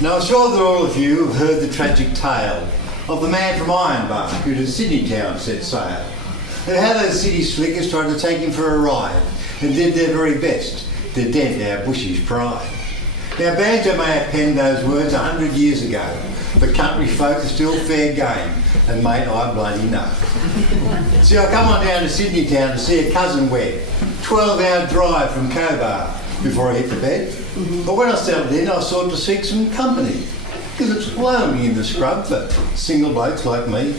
Now, I'm sure that all of you have heard the tragic tale of the man from Ironbark who to Sydney town set sail, and how those city slickers tried to take him for a ride and did their very best to dent our Bushie's pride. Now, Banjo may have penned those words 100 years ago, but country folk are still fair game, and mate, I bloody know. See, I come on down to Sydney town to see a cousin wed, 12-hour drive from Cobar before I hit the bed. But when I settled in, I sought to seek some company, because it's lonely in the scrub for single blokes like me.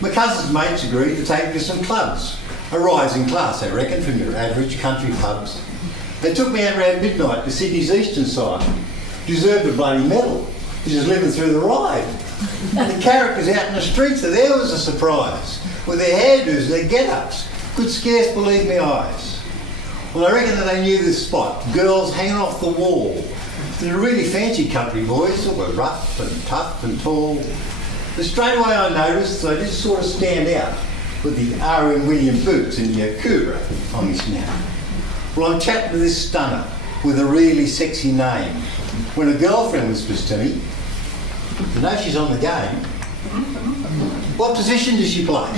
My cousin's mates agreed to take me to some clubs, a rising class, I reckon, from your average country pubs. They took me out around midnight to Sydney's eastern side. Deserved a bloody medal, just living through the ride. And the characters out in the streets, so there was a surprise, with their hairdos and their get-ups. Could scarce believe my eyes. Well, I reckon that they knew this spot, girls hanging off the wall. They were really fancy country boys that were rough and tough and tall. But straight away I noticed they just sort of stand out with the R.M. William boots and the Akura on his snout. Well, I'm chatting to this stunner with a really sexy name when a girlfriend whispers to me, "You know she's on the game. What position does she play?"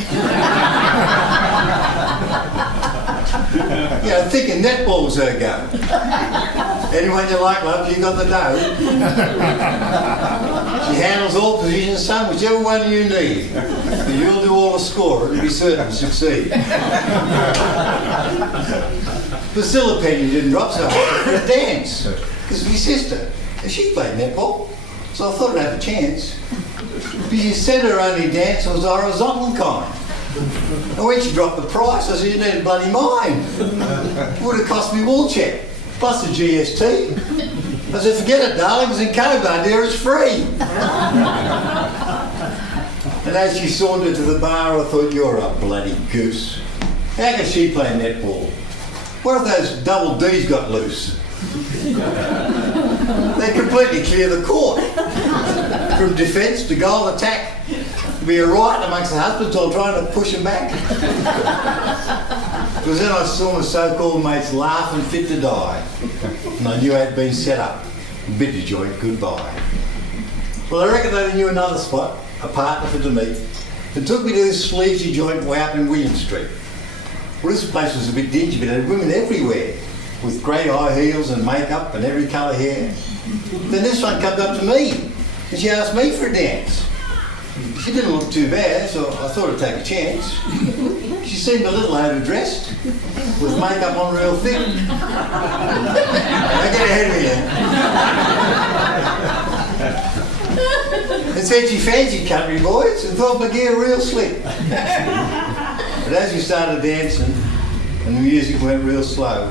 You know, thinking netball's her go. Anyone you like, love, you got the dough. She handles all positions, son, whichever one you need. But you'll do all the score, it'll be certain to succeed. Priscilla Penny didn't drop so hard for a dance, because my sister, she played netball, so I thought I'd have a chance. But she said her only dance was the horizontal kind. And when she dropped the price, I said, "You need bloody mine." It would have cost me wool check, plus a GST. I said, "Forget it, darling, because in Cobar, dear, it's free." And as she sauntered to the bar, I thought, "You're a bloody goose. How can she play netball? What if those double D's got loose? They completely clear the court. From defence to goal attack. Be a riot amongst the husbands while trying to push them back." Because then I saw my so-called mates laughing fit to die. And I knew I had been set up. Bid the joint goodbye. Well, I reckon they knew another spot, a partner for to meet, and took me to this sleazy joint way up in William Street. Well, this place was a bit dingy, but it had women everywhere, with great high heels and makeup and every colour hair. Then this one come up to me, and she asked me for a dance. She didn't look too bad, so I thought I'd take a chance. She seemed a little overdressed, with makeup on real thick. Now get ahead of me. And said she fancied country boys and thought my gear real slick. But as we started dancing and the music went real slow,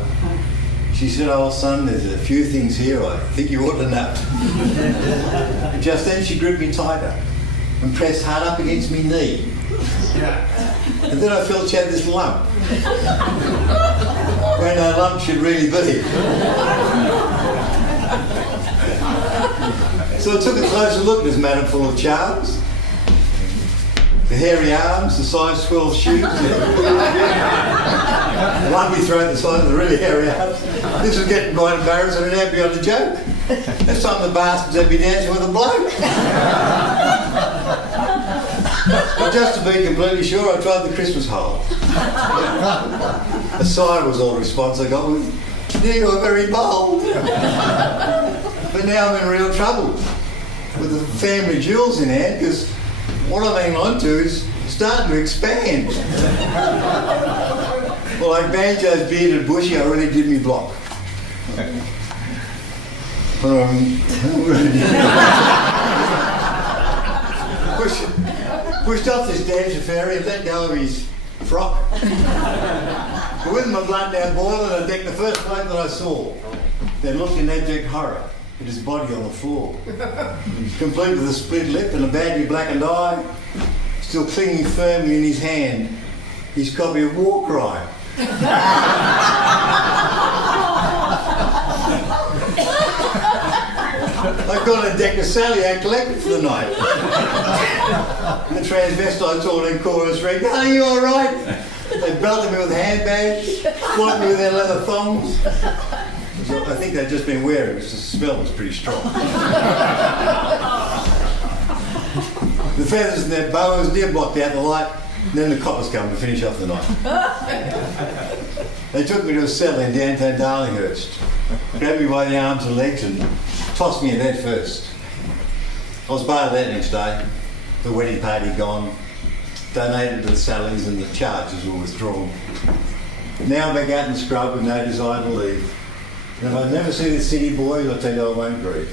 she said, "Oh, son, there's a few things here I think you ought to know." And just then she gripped me tighter and pressed hard up against me knee. And then I felt she had this lump, where no lump should really be. So I took a closer look at this madam full of charms. The hairy arms, the size 12 shoes, the lumpy throat the size of the really hairy arms. This was getting quite embarrassing and now beyond a joke. Next time the bastards had me dancing with a bloke. But just to be completely sure, I tried the Christmas hole. A sigh was all the response I got with, "You were very bold." But now I'm in real trouble with the family jewels in hand, because what I'm hanging on to is starting to expand. Well, like Banjo's bearded Bushie, I really did me block. Pushed off this damn safari and let go of his frock. But with my blood now boiling, I decked the first bloke that I saw. Then looked in abject horror at his body on the floor, complete with a split lip and a badly blackened eye, still clinging firmly in his hand his copy of War Cry. I've got a deck of Sally I collected for the night. The transvestites all in chorus ring, "Are you all right?" They belted me with handbags, flogged me with their leather thongs. I think they'd just been wearing it because the smell was pretty strong. The feathers in their boas near blocked out the light, and then the coppers come to finish off the night. They took me to a cell in downtown Darlinghurst, grabbed me by the arms and legs and tossed me in head first. I was bailed out next day, the wedding party gone, donated to the Sallies and the charges were withdrawn. Now I'm back out in the scrub with no desire to leave. And if I never see the city boys, I tell you I won't grieve.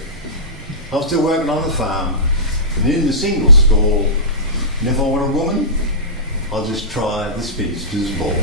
I'm still working on the farm and in the single stall. And if I want a woman, I'll just try the spinster's ball.